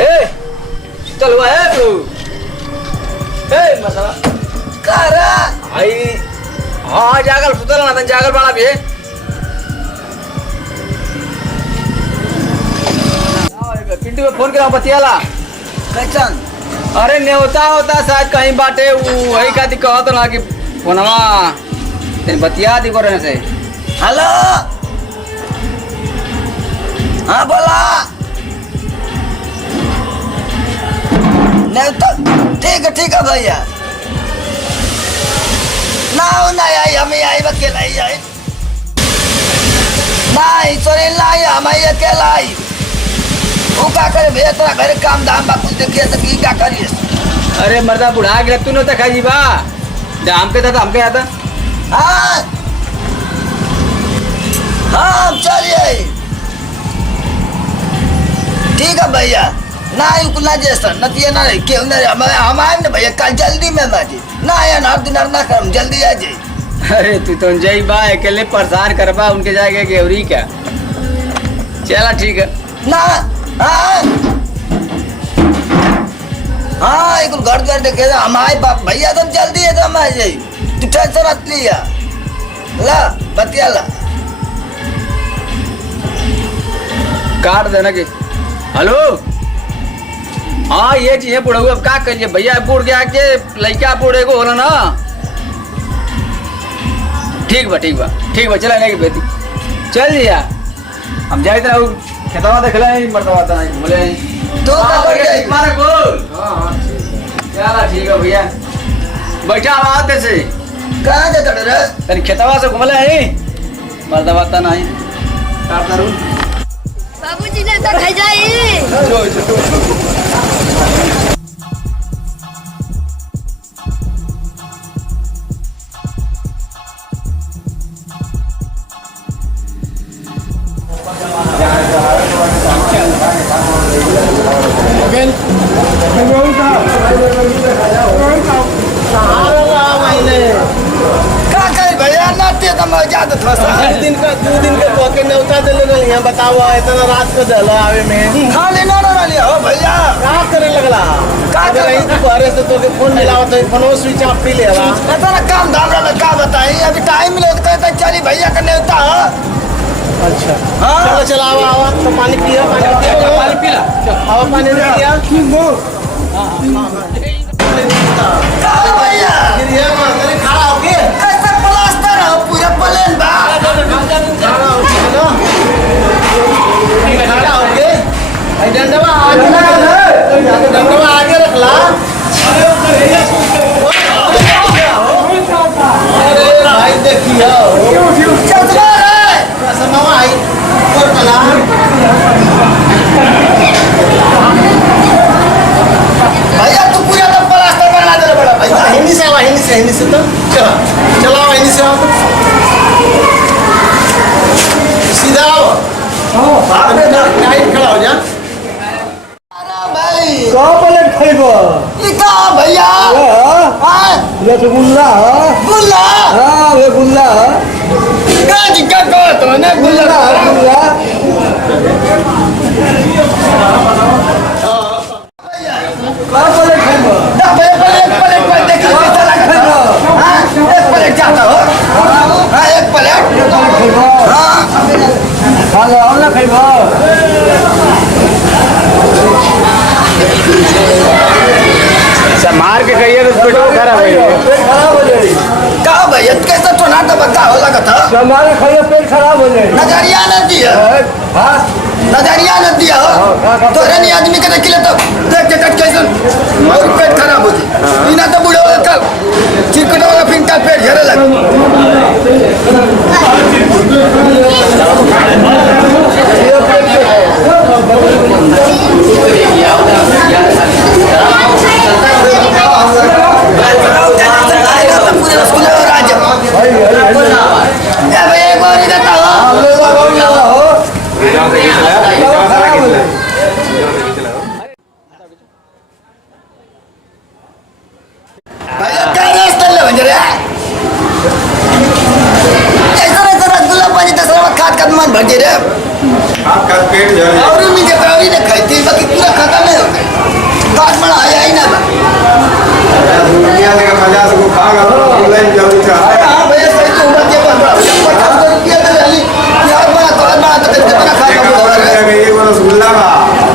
ए चल हुआ है तू ए मसाला कारा आई हाँ जागल सुतल ना जागल बड़ा भी पिंटू को फोन करा बतियाला कैसन अरे न्योता होता शायद कहीं बाटे वही का दिक्कत तो ना कि फोनवा तेरे बतिया दी करे से हेलो हाँ बोला नहीं तो ठीक है भैया ना नहीं आई हमें आई अकेला ही आई नहीं सोनी नहीं हम आई अकेला आई वो क्या करे भैया तेरा घर काम धाम बा कुछ देखिए तो की क्या करिए अरे मर्दा बुढ़ा गया तू नहीं खाई बा दाम के था हमके आता हाँ हाँ चलिए ठीक है भैया ना ना जैसा नतिया ना रही क्यों ना हमारे ना भैया कल जल्दी में बाजी ना या ना दिन ना कर जल्दी आ जाए अरे तू तो जई बा अकेले परेशान करबा उनके जाएगा गेवरी क्या चला ठीक है ना हाँ हाँ एक घर देखे हमारे बाप भैया तो जल्दी है तो हम आ जाए तू टेंशन मत लिया ला बतिया ला काट देना कि हेलो हाँ ये चीजें बुढ़ऊ अब क्या करिए भैया बुढ़ गया के लड़का बूढ़े को होला ना ठीक बा चला नहीं की बेटी चल दिया हम जाए थे खेतवा देख ले मरता नहीं बोले तो तुम्हारा गोल चला ठीक है भैया बैठा आते से कहाँ जाता रे तेरी खेतवा से घूमले नहीं मरता नहीं काट करूँ बाबूजी ने तो खाई जाई दो दिन के पॉकेट ने उठा दे यहाँ बताओ इतना रात को दल आवे में खाली ना लिया हो भैया क्या करे लगला का रही तू घरे से तो फोन मिलावा तो फोन स्विच ऑफ पी ले इतना काम धाम रहा मैं क्या बताई अभी टाइम मिले तो कहता चली भैया करने होता अच्छा हाँ चलो चलो आवा तो पानी पिया पानी पीला आवा पानी पिया भैया खड़ा होके कैसे प्लास्टर हो पूरा प्लेन बा खड़ा होके डंडवा आगे रखला अरे भाई देखियो चल समवा आई और कला भैया तू पूरा तो प्लास्टर बना दे बड़ा भैया हिंदी से तो चलाओ हिंदी से आओ तो सीधा आओ टाइट खड़ा हो जा अरे भाई कहाँ पलट खरीबो ये का भैया हाँ ये तो गुल्ला गुल्ला हाँ ये गुल्ला का जिक्का को तो ना गुल्ला कहाँ पलट खरीबो ना पलट देखिए कैसा लगा हाँ एक प्लेट जाता हो हाँ एक प्लेट हाँ खाला और ना खरीबो मार के कहिए तो पेट खराब हो जाए का भैया कैसा तो ना तो बता हो लगा था हमारे खाया पेट खराब हो जाए नजरिया न दिया हाँ नजरिया न दिया हो तो नहीं आदमी के देखिए तो देख के कट कैसे और पेट खराब हो जाए बिना तो बूढ़े हो कल चिरकुट वाला फिंका पेट झरे लग पूरे रसगुल्ले और राजा भैया एक और देता हो भैया क्या रास्ता ले बंजरे ऐसा रसगुल्ला पानी 10 खाद का मन भर दे रे आपका पेट झड़ और मी के तारी ने खाई थी बाकी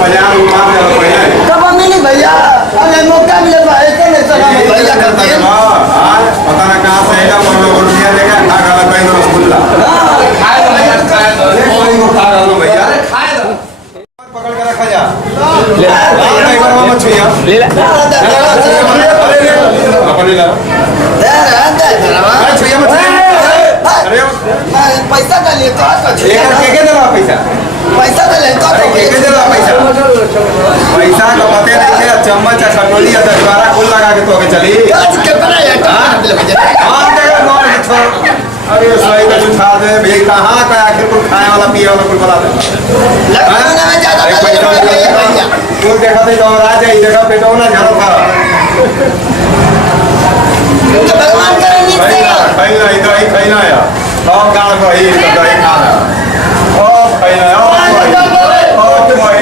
बाजार घुमा दे पहले कब मिली भैया अरे मौका मिले भाई के नहीं सलाम भैया करते हैं हां पता ना कहां से आएगा पर लोग रुपया देगा खा खा कहीं रसगुल्ला खाए भैया खाए कोई को खा रहा भैया खाए पकड़ के रखा जा ले नहीं बाबा मछलियां ले ले अपने ला दे रहा मछलियां अरे पैसा डालिए तो के दे रहा पैसा पैसा डाले तो के दे रहा पैसा पैसा का पते नहीं है चम्मच कटोरी या दरबारा कुल लगा के तो के चली आज के पता है हां देगा नॉन छोड़ अरे सही का उठा दे भाई कहां का आखिर कुछ खाने वाला पिए वाला कुछ बता दे लगने में ज्यादा भैया तू देखा दे तो आ जाए देखा पेटो ना झाड़ो खा भगवान करे नीचे खाई ना इधर ही खाई ना यार और गाल को ही इधर ही खा ओ खाई ना ओ भाई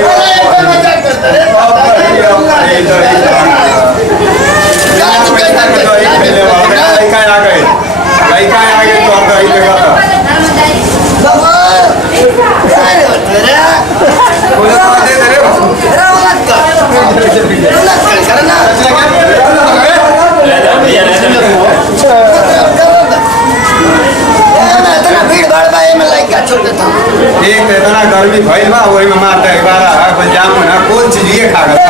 एक इतना गर्मी भइल बा ओही में मारता है बारा है जामुन है कौन चीज ये खा गया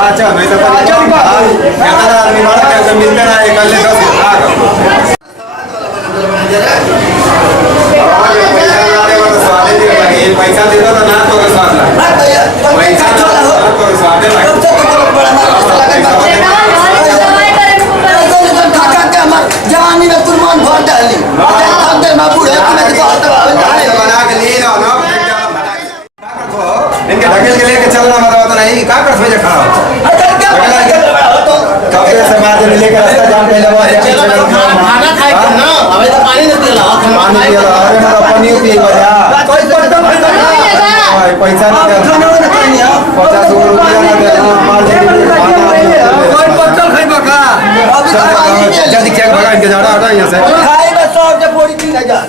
अच्छा नहीं तो कितना आदमी मारा क्या मिलते ना एक ले 10 खा गया पैसा देता तो ना तो स्वाद लगे पैसा तो स्वाद लगे जवानी में कुर्बान भर डाली बूढ़े बना के ले लो ना इनके ढकेल के लेके चलना मतलब तो नहीं का कर भेजे खड़ा कब से बाद में लेकर रास्ता जाम पे लगा खाना खाए ना हमें तो पानी नहीं पिला पानी पिया अरे मतलब पानी पी बजा कोई पैसा पैसा नहीं दे 50 रुपया ना दे मार दे कोई पत्तल खाई बका जल्दी चेक भगा इनके जाड़ा हटा यहां से खाई बस 100 के बोरी 3000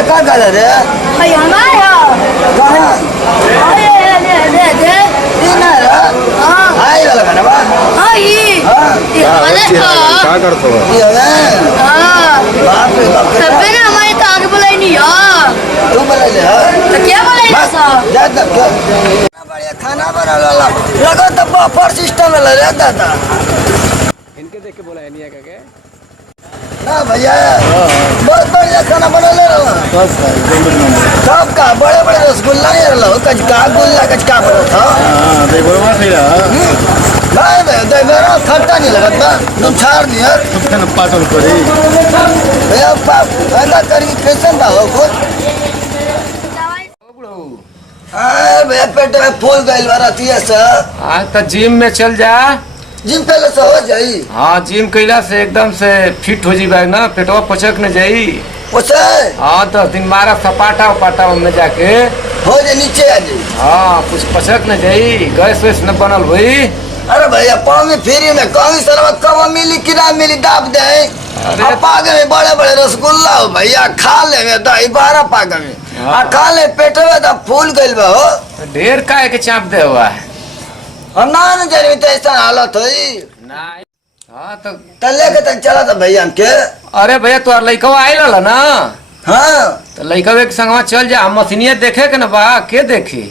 भाई हमारा क्या करते हो हमारे तो आगे बोला नहीं यार तू बोले तो क्या बोले खाना बना लगा तो बफर सिस्टम रहता था इनके देख के बोला है नहीं है क्या ना भैया बहुत बढ़िया खाना बना ले रहा सब का बड़े बड़े रसगुल्ला नहीं रहा कचका गुल्ला कचका बना था नहीं भैया खट्टा नहीं लगत बा तुम छाड़ नहीं है पाचन करी भैया फायदा करी कैसे बा हो खुद भैया पेट में फूल गई बाराती है सर आज तो जिम में चल जा जिम पहले से हो जाई हाँ जिम कैला से एकदम से फिट हो जाए ना पेटवा पचक न जाई उसे हाँ 10 दिन मारा सपाटा उपाटा में जाके हो जाए नीचे आ जाई हाँ कुछ पचक न जाई गैस वैस न बनल हुई अरे भैया पानी फ्री में कहीं सरवा कम मिली कि ना मिली दाब दे अरे पागे में बड़े बड़े रसगुल्ला हो भैया खा लेंगे 10-12 पागे में खा ले पेट में तो फूल गइल बा हो ढेर काहे के चाप दे हुआ है हम ना न जानी तो ऐसा हालत हुई हाँ तो तल्ले के तक चला था भैया हमके। अरे भैया तोहर लइकवा आइल ना। हाँ तो लइकवे के संगवा चल जा, हम मशीनिया देखे के ना बा, के देखी।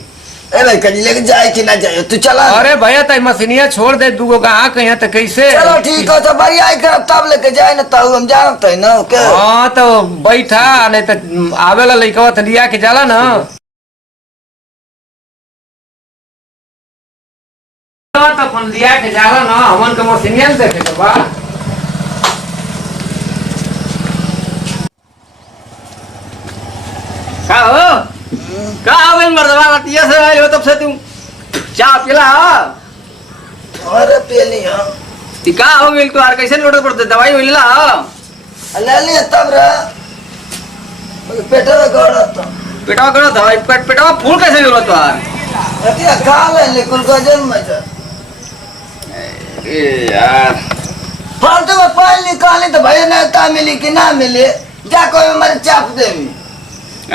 ए भाई कहीं लेके जाए कि ना जाए तू चला। अरे भैया तई मशीनिया छोड़ दे, दूगो गाँव कहीं तो कैसे। चलो ठीक हो तो बढ़िया आई कर तब लेके जाए ना, तब हम जानते हैं ना के। हाँ तो बैठा नहीं तो आवेला लइकवा तो लिया के जाला ना। तो अपन लिया के जाला ना, हमन के मशीनिया देखे के बा। का हो का आवेल मर्दवा रतिया से आइल हो तब से तू चाय पिला। अरे पेली हां ती का हो गेल तू आर कैसे लोटत पड़ते, दवाई होइला ले लिया तब रे पेट में गड़त पेटवा करो दवाई, पेटवा फूल कैसे गेलो तो आर। अतिया खा ले लेकिन गजन में जा ए यार फालतू में पाल निकाली तो भैया ना ता मिली कि ना मिले, जा कोई मर चाप दे।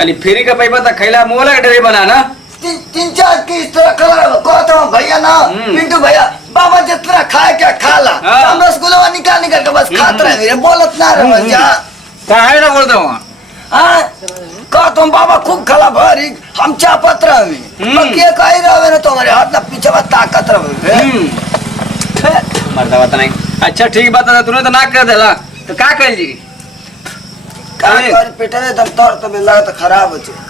अली फेरी का पैसा तो खैला मोला डरे बना ना। तीन चार की इस तरह कलर कहता हूँ भैया ना पिंटू भैया बाबा जितना खाए क्या खा ला, हम रसगुल्ला निकाल के बस खाते रहे मेरे बोलत ना रहे जा काहे ना बोलते हो। हाँ कह तुम बाबा खूब खला भरी हम चापत रहे के कही रहे ना तुम्हारे हाथ ना पीछे में ताकत रहे। मरता बात नहीं। अच्छा ठीक बात है, तूने तो ना कर देला तो का कर जी का कर पेट में दम तोड़ तो लगा तो खराब हो जाए।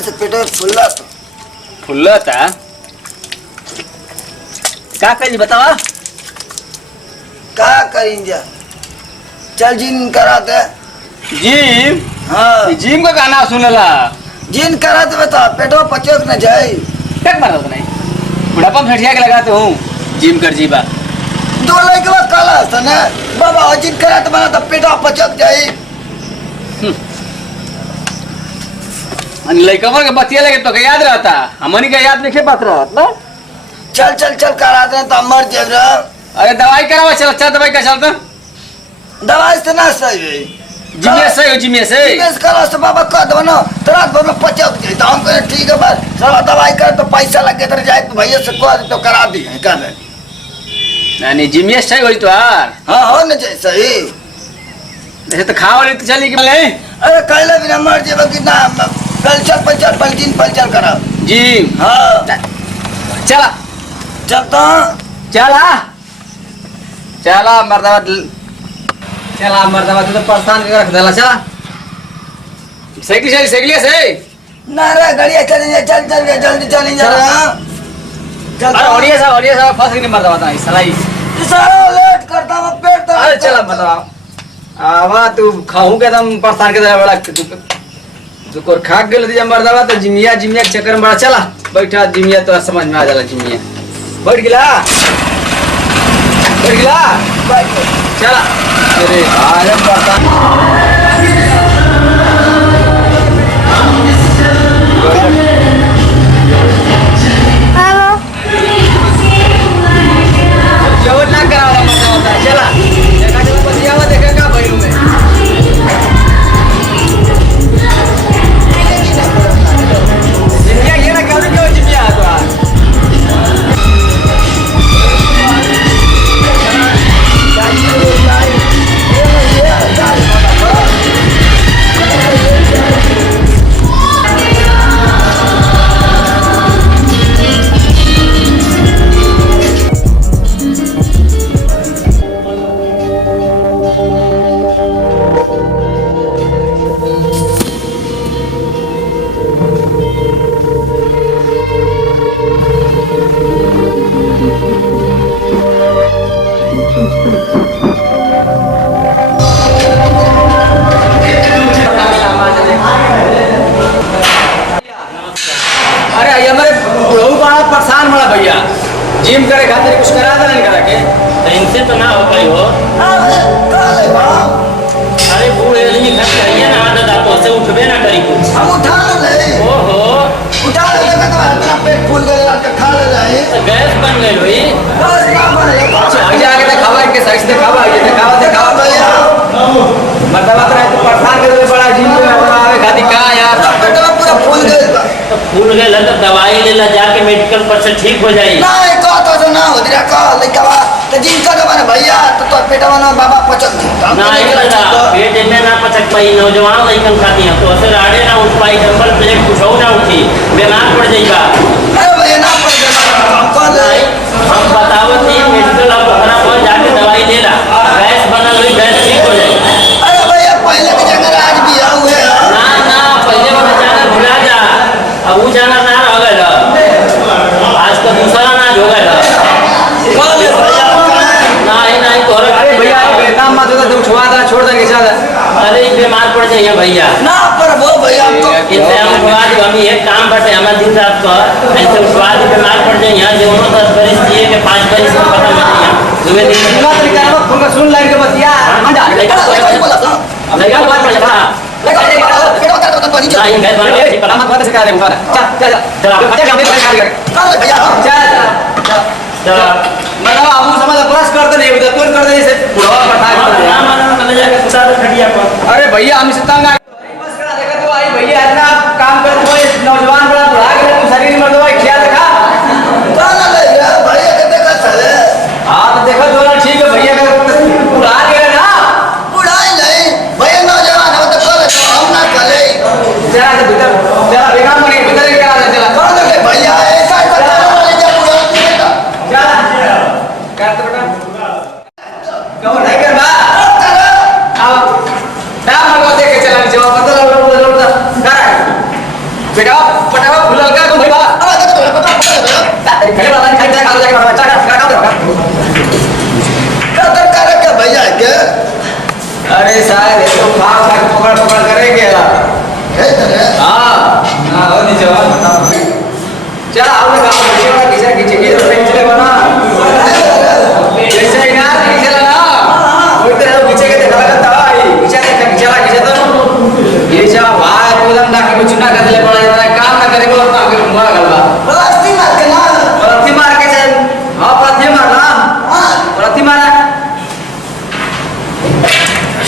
से पेट में फुल्ला था का कर जी बतावा। का करें जा चल जिन करा दे। जिम? हाँ जिम का गाना सुनला जिन करा दे बता पेटवा पचक न जाए। टक मारा तो नहीं बुढ़ापा में ठठिया के लगाते हूँ जिम कर जीबा। दो लड़के बाद काला था ना बाबा जिन करा तो बना तो पेटवा पचक जाए। लड़कवर के बतिया लगे तो याद रहता, हमनी का याद नहीं बात रहत ना। चल चल चल करा दे तो मर जाए। अरे दवाई करावा चल, अच्छा दवाई का चलता दवाई से ना सही है जिमिया से हो जिमिया से जिमिया करा से बाबा कह दो ना तो रात भर में पचक जाए तो हम कहे ठीक है बस सारा दवाई कर तो पैसा लगे तो जाए तो भैया से कह तो करा दी है कर नहीं जिमिया से हो तो यार। हाँ हो ना जैसे ही ऐसे तो खावा ले तो चली कि ले। अरे कहले बिना मर जाए कि ना पलचल पलचल पलचिन पलचल करा जिम। हाँ चला चलता चला चला मर्दवा चला मर्दवा तो परेशान कर रख देला। चला साइकिल साइकिल से ना रे गाड़िया चल चल चल जल्दी चल जा चल। अरे ओडिया सा फंस गई मर्दवा ता सलाई सारा लेट करता मैं पेट दर्द। अरे चला मर्दवा आवा तू खाऊं के दम परेशान के दे बड़ा तू को खा गेल दिया मर्दवा तो जिमिया जिमिया के चक्कर में बड़ा। चला बैठा जिमिया तो समझ में आ जाला जिमिया बैठ गिला चला। अरे आरे परेशान ना करावा मर्दवा चला देखा चला बतियावा देखेगा भैरू में। ये ना क्यों जिमिया तो अरे हमारे बुढ़ऊ बड़ा परेशान बड़ा भैया जिम करे खातिर कुछ करा दे नहीं करा के इनसे तो ना हो पाई हो। अरे बूढ़े आदमी घर चाहिए ना आदत आपको से उठबे ना करी कुछ। हम उठा ले ओहो उठा ले तो अपना पेट फूल गया के खा ले जाए तो गैस बन गई होई। बस ना बने आगे आगे दिखावा के साइड से दिखावा ये दिखावा भैया मतलब तो परेशान के बड़ा जिम में आवे खातिर का यार पेट पूरा फूल गया। फूल गए तो दवाई ले ला जाके मेडिकल पर से ठीक हो जाई नहीं तो ना हो दिया का लइका बा तो जिनका के माने भैया तो पेटवा ना बाबा पचक ना पेट में ना पचक पाई नौजवान लइकन खाती हैं तो असर आड़े ना उठ पाई डंबल प्लेट कुछ ना उठी बीमार पड़ जाइबा अरे भैया ना पड़ गए हम बतावत ही मेडिकल अब खराब हो जाके दवाई ले ला गैस बनल हुई गैस ठीक हो जाए अरे भैया पहले के जगह आज भी हुए ना ना पहले वाला जाना भुला जा अब वो जाना ना रह गए आज का दूसरा नाज हो गए नहीं तो अरे भैया बेटा मत होता तुम छुआ था छोड़ देंगे चल अरे बीमार पड़ जाइए भैया ना पर वो भैया हमको इससे हम बाद हम एक काम बटे हमारे दिन रात का ऐसे बाद बीमार पड़ जाइए दोनों 10 बरिस दिए के 5 बरिस में खत्म हो जाइए दुबे दिन सुना तरीका है फोन सुन लाइन के बतिया मजा बोला था लगा बात पड़ जा लगा पेटवा का तो पानी चल नहीं गैस बन गया ठीक हम बात से करा दे ऊपर चल चल चल बच्चे काम पे कर चल भैया चल चल मतलब आप समझ ब्रश करते नहीं उधर तोड़ कर दे इसे बुढ़वा पटा ले जाके सुता दे खटिया पर अरे भैया हम इसे तंग बस करा देखा तो आई भैया इतना काम करते हो नौजवान बड़ा बुढ़ा गया तू शरीर में दवाई खिया देखा काना ले भैया के देखा चले हां तो देखो दोनों ठीक है भैया का बुढ़ा गया ना बुढ़ाई नहीं भैया नौजवान हो तो करे तो हम ना करे जरा से भीतर जरा बेगाम बने भीतर ही करा दे चला कर दे भैया ऐसा करता ले जा बुढ़ा बेटा चल कर तो बेटा कहो नहीं कर बा आओ दाम को देख के चला जवाब बदल कर बेटा पटावा फुलल का तुम भैया अब देखो तो पता तेरी खड़े वाला खाई खा जाके मारा चाका का करे के भैया के अरे साहब ये तो खा खा पकड़ पकड़ करेंगे है तेरे हां हां हो दी जवाब चल आओ ना भैया किसे खींचे के तो चले बना ऐसे ही ना चला ना कोई तरह पीछे के देखा करता है पीछे देखा खींचा तो ये जा भाई एकदम ना कि कुछ ना कर ले पड़ा है काम ना करे बोला तो घुमा गलबा प्लास्टिक मार के ना प्रति मार के चल हां प्रति मारना हां प्रति मारा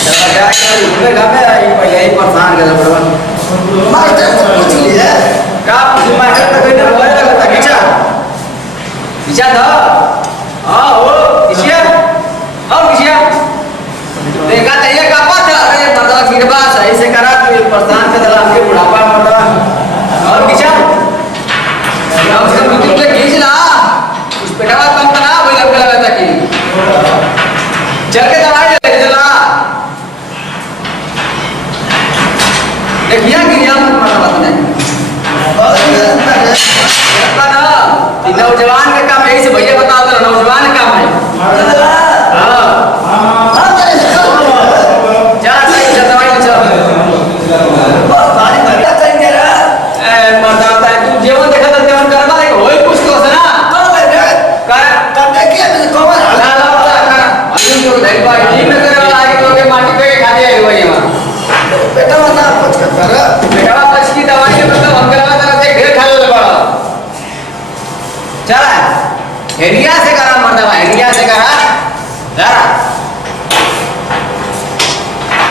चला जा के घूमे गामे आई पहले ही परेशान कर बड़वा मास्टर से पूछ लिए का मास्टर तक नहीं बोले लगता खींचा खींचा था हां हो खींचिया और खींचिया देखा तो ये का बात है अरे मर्दा गिरबा सही से करा तू परेशान कर दला के बुढ़ापा मर्दा और खींचा ना उसका बिल्कुल ले खींच ला उस पेटवा कम बना वही लगा था कि चल के दवाई ले चला देखिया कि यहां मत मारा बात नहीं पता ना कि नौजवान का काम यही से भैया बता दो नौजवान का काम है हां हां तेरे से जा सही से दवाई ले चल बस भारी भरता करेंगे रे ए मर्दा तू जीवन देखा तो जीवन करवा ले होई कुछ तो से ना कर ले रे कर कर देखिए मैं कवर ला ला कर अभी तो नहीं भाई ठीक न करे वाला आगे तो के माटी पे खा दिया वही वहां बेटा ना कुछ कर बेटा बस की दवाई के मतलब हम करवा तरह से ढेर खा ले बड़ा चल हेरिया से करा मर्दा हेरिया से करा जरा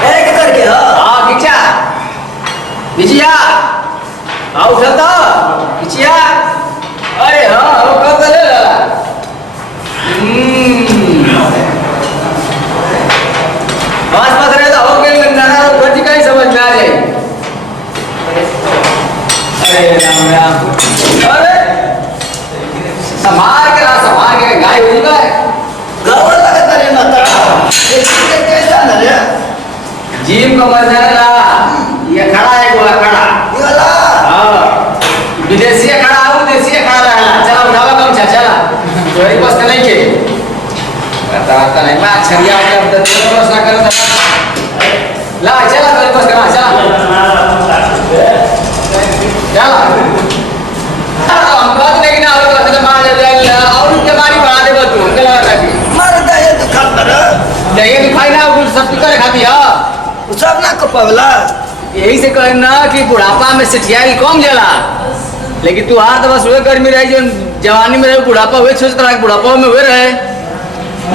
एक करके हां किचा बिजिया आओ उठता किचिया अरे हां वो कब ले ला बस बस रहे तो हो गए ना गति का ही समझ में आ जाए अरे राम राम अरे संभाल के गाय हुई ना गवर लगता रे माता ये कैसा ना रे जीव का मजा ना ये खड़ा है वो खड़ा ये वाला हां विदेशी खड़ा हो देशी खड़ा रहला चला उठावा कम चला कोई बस नहीं के बता नहीं मैं छरिया के अब तक प्रश्न कर ला चला कोई बस करा चला चला हम बात नहीं ना हो तो मार दे और उनके बारी बढ़ा दे तू हमके लगा था कि मार दे ये तो खा कर ये दिखाई ना वो सब करे खाती है सब ना को पवला यही से कहना कि बुढ़ापा में सेठियाई कम जला लेकिन तू हार तो बस वे गर्मी रही जो जवानी में रहे बुढ़ापा हुए सोच तरह बुढ़ापा में हुए रहे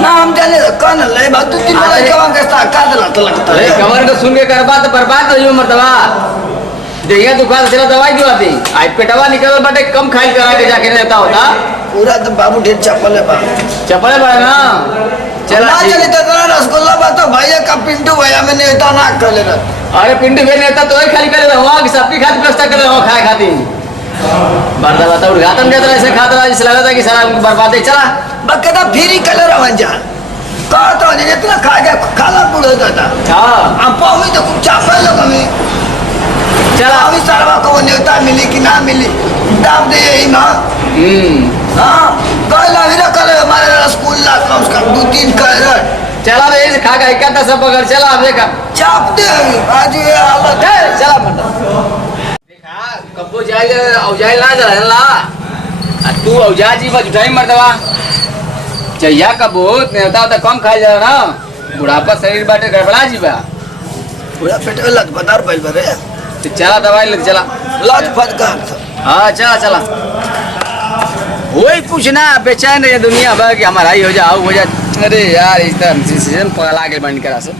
ना हम जाने कौन ले बात तू तीन बार कवा के साथ का लगता अरे खबर को सुन के करबा तो बर्बाद हो जो मर्दबा देहिया दुकान से चला दवाई दिवाती आई पेटवा निकल बाटे कम खाई करा के जाके देता होता पूरा तो बाबू ढेर चप्पल है बा चपले बड़ा ना चला ना ठीक। चली तो तेरा रसगुल्ला बा तो भैया का पिंटू भैया में नेता ना कर ले रहा अरे पिंटू भेज नेता तो ही खाली करे हुआ कि सबकी खातिर व्यवस्था करे हो खाए खाती बरदा बता उद्घाटन के तरह ऐसे खाता रहा जिस लगा था कि सारा बर्बाद है चला बकदा फिरी कलर रवन जा कहा तो जितना खा के खाला बुढ़ो दादा हाँ हम पावी तो कुछ चापल लोग हमें चला अभी सारा को नेता मिली कि ना मिली दाब दे यही माँ हाँ कल अभी ना कल हमारे रसगुल्ला कम से कम 2-3 कैरेट चला रे इसे खा के इकट्ठा सब पकड़ चला अब देखा चापते हैं आज ये हालत है चला पड़ता देखा कब्बो जाए औजाई ना जला ला तू औजा जी बस उठाई मरदवा चैया कब्बो नेता तो कम खाई जा ना बुढ़ापा शरीर बाटे गड़बड़ा जीवा पूरा पेट में लत पदार बैल भरे तो चला दवाई ले चला लत फटकार हाँ चला चला वही कुछ ना बेचैन रही दुनिया भर कि हमारा ही हो जा अरे यार इस तरह सीजन पगला के बंद करा से